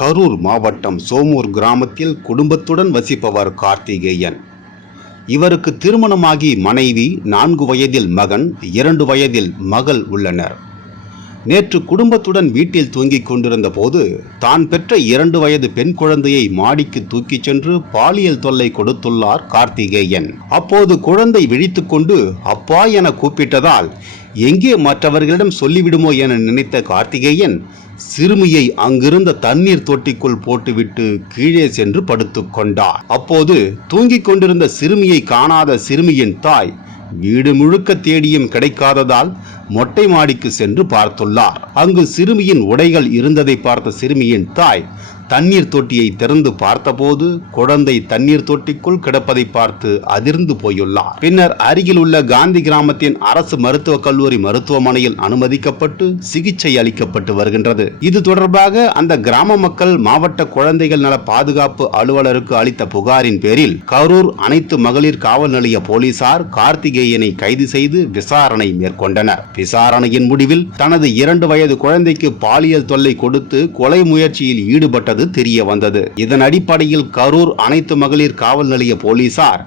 கரூர் மாவட்டம் சோமூர் கிராமத்தில் குடும்பத்துடன் வசிப்பவர் கார்த்திகேயன். இவருக்கு திருமணமாகி மனைவி நான்கு வயதில் மகன் இரண்டு வயதில் மகள் உள்ளனர். நேற்று குடும்பத்துடன் வீட்டில் தூங்கிக் கொண்டிருந்த போது தான் பெற்ற இரண்டு வயது பெண் குழந்தையை மாடிக்கு தூக்கிச் சென்று பாலியல் தொல்லை கொடுத்துள்ளார் கார்த்திகேயன். அப்போது குழந்தை விழித்துக்கொண்டு அப்பா என கூப்பிட்டதால் எங்கே மற்றவர்களிடம் சொல்லிவிடுமோ என நினைத்த கார்த்திகேயன் சிறுமியை அங்கிருந்த தண்ணீர் தொட்டிக்குள் போட்டுவிட்டு கீழே சென்று படுத்துக்கொண்டார் அப்போது தூங்கிக் கொண்டிருந்த சிறுமியை காணாத சிறுமியின் தாய் வீடு முழுக்க தேடியும் கிடைக்காததால் மொட்டை மாடிக்கு சென்று பார்த்துள்ளார். அங்கு சிறுமியின் உடைகள் இருந்ததை பார்த்த சிறுமியின் தாய் தண்ணீர் தொட்டியை திறந்து பார்த்தபோது குழந்தை தண்ணீர் தொட்டிக்குள் கிடப்பதை பார்த்து அதிர்ந்து போயுள்ளார். பின்னர் அருகில் உள்ள காந்தி கிராமத்தின் அரசு மருத்துவக் கல்லூரி மருத்துவமனையில் அனுமதிக்கப்பட்டு சிகிச்சை அளிக்கப்பட்டு வருகின்றது. இது தொடர்பாக அந்த கிராம மக்கள் மாவட்ட குழந்தைகள் நல பாதுகாப்பு அலுவலருக்கு அளித்த புகாரின் பேரில் கரூர் அனைத்து மகளிர் காவல் நிலைய போலீசார் கார்த்திகேயனை கைது செய்து விசாரணை மேற்கொண்டனர். விசாரணையின் முடிவில் தனது இரண்டு வயது குழந்தைக்கு பாலியல் தொல்லை கொடுத்து கொலை முயற்சியில் ஈடுபட்ட ஈடுபட்டது தெரிய வந்தது. இதன் அடிப்படையில் கரூர் அனைத்து மகளிர் காவல் நிலைய போலீசார்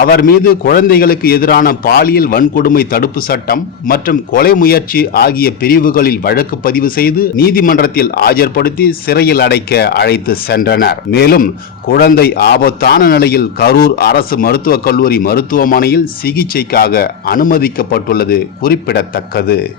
அவர் மீது குழந்தைகளுக்கு எதிரான பாலியல் வன்கொடுமை தடுப்பு சட்டம் மற்றும் கொலை முயற்சி ஆகிய பிரிவுகளில் வழக்கு பதிவு செய்து நீதிமன்றத்தில் ஆஜர்படுத்தி சிறையில் அடைக்க அழைத்து சென்றனர். மேலும் குழந்தை ஆபத்தான நிலையில் கரூர் அரசு மருத்துவக் கல்லூரி மருத்துவமனையில் சிகிச்சைக்காக அனுமதிக்கப்பட்டுள்ளது குறிப்பிடத்தக்கது.